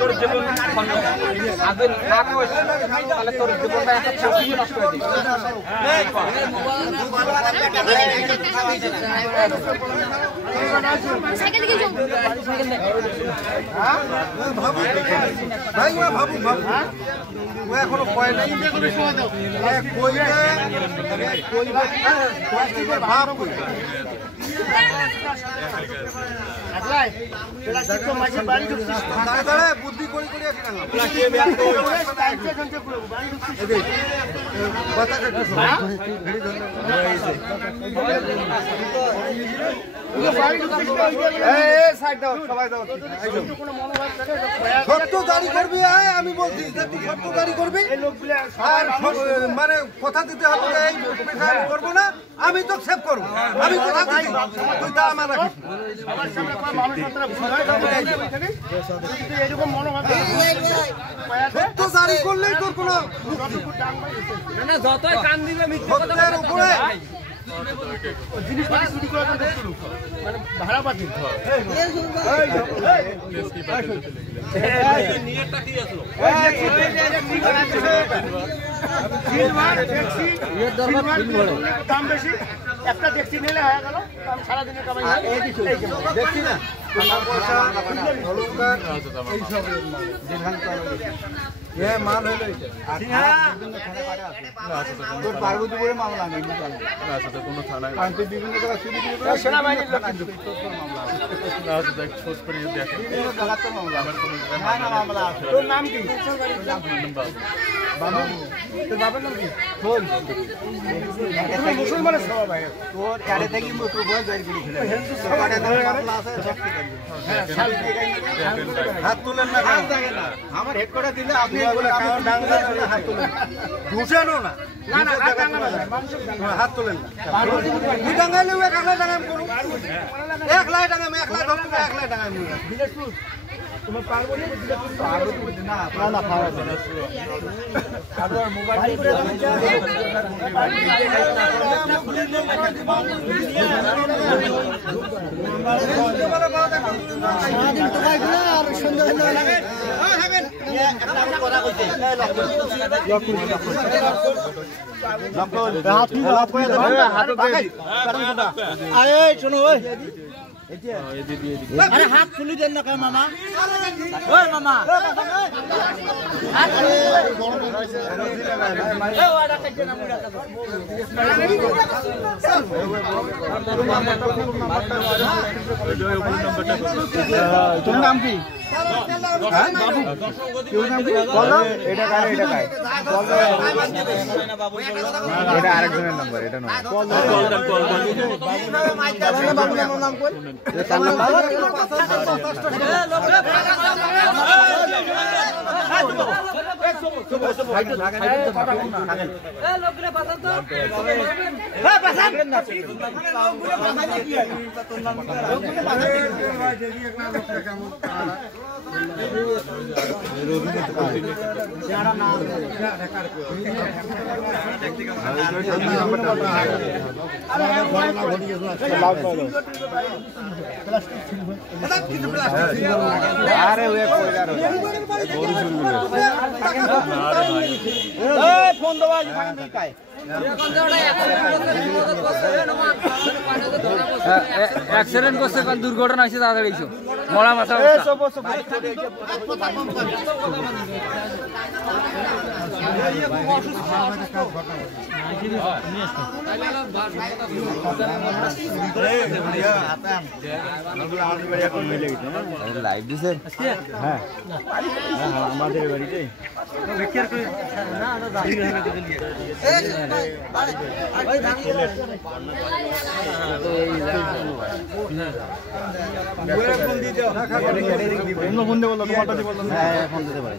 তোর জীবন আগে না কইস তাহলে তোর জীবনটা একটা ছাপিয়ে নষ্ট হয়ে যাবে। সাইকেল কি যাও? সাইকেল দে। হ্যাঁ ভাবু ভাই ভাবু ভাবু ও এখনো কয় নাই করে সময় দাও কইবে প্লাস্টিকের ভাব কই আগলাই প্লাস্টিক তো মাঝে বাড়ি ঢুকছিস দাঁড়া দাঁড়া বুদ্ধি করি করি আসি না প্লাস্টিক ব্যাগ তো টাইটে সঞ্চয় করে বাড়ি ঢুকছিস এই কথা একটু শোন ঘড়ি ধরে এই সাইড দাও সবাই দাও কোনো মনোভাব থাকে সত্য গাড়ি করবি আমি বলছি যে তুই সত্য গাড়ি করবি এই লোকগুলো আর মানে কথা দিতে হবে যে এই পেশা করব না আমি তো সেভ করব আমি কথা দিই তুই তা আমার রাখিস সবার সামনে কোন মানুষ মাত্রা ভুল হয় তাহলে এরকম মনোভাব সত্য গাড়ি করলেই তোর কোনো না যতই কান দিবে মিথ্যা কথা উপরে জিনিসপাতি চুরি করা তো মানে ভাড়া পাতি নিয়তটা কি আসলো দাম বেশি একটা ট্যাক্সি নিলে হয়ে গেল সারা দিনের কামাই দেখছি না পয়সা অলংকার এইসব মাল হলো তোর পার্বতীপুরে মামলা নেই কোনো থানায় বিভিন্ন জায়গায় চুরি সেনাবাহিনীর মামলা তোর নাম কি বাবু তোর বাবার নাম কি মুসলমানের সবাই ভাই তোর কারে থেকে তোর বয়স বের করে হাত তুলেন না আমার হেডকোয়ার্টার দিলে আপনি হাত তুলেন ঘুষানো না হাত তোলেন ডাঙাইলে একলা ডাঙাম করুন একলাই ডাঙাম একলাই ধরুন একলাই ডাঙাম তোমার পার্বতী না না পাওয়া যায় আর মোবাইল সারাদিন টাকা গুলো আর সুন্দর লাগে আরে শোনো আরে হাত খুলি দেন না কে মামা ওই মামা তোর নাম কি এটা আরেকজনের নাম্বার এটা নয় ফোন দেওয়া অ্যাক্সিডেন্ট করছে কাল দুর্ঘটনা হয়েছে তাড়াতাড়ি মরা মাথা লাইভ দিছে হ্যাঁ আমাদের বাড়িতে ফোন দিয়ে বললো তোমারটা দিয়ে বললো হ্যাঁ ফোন দিতে পারে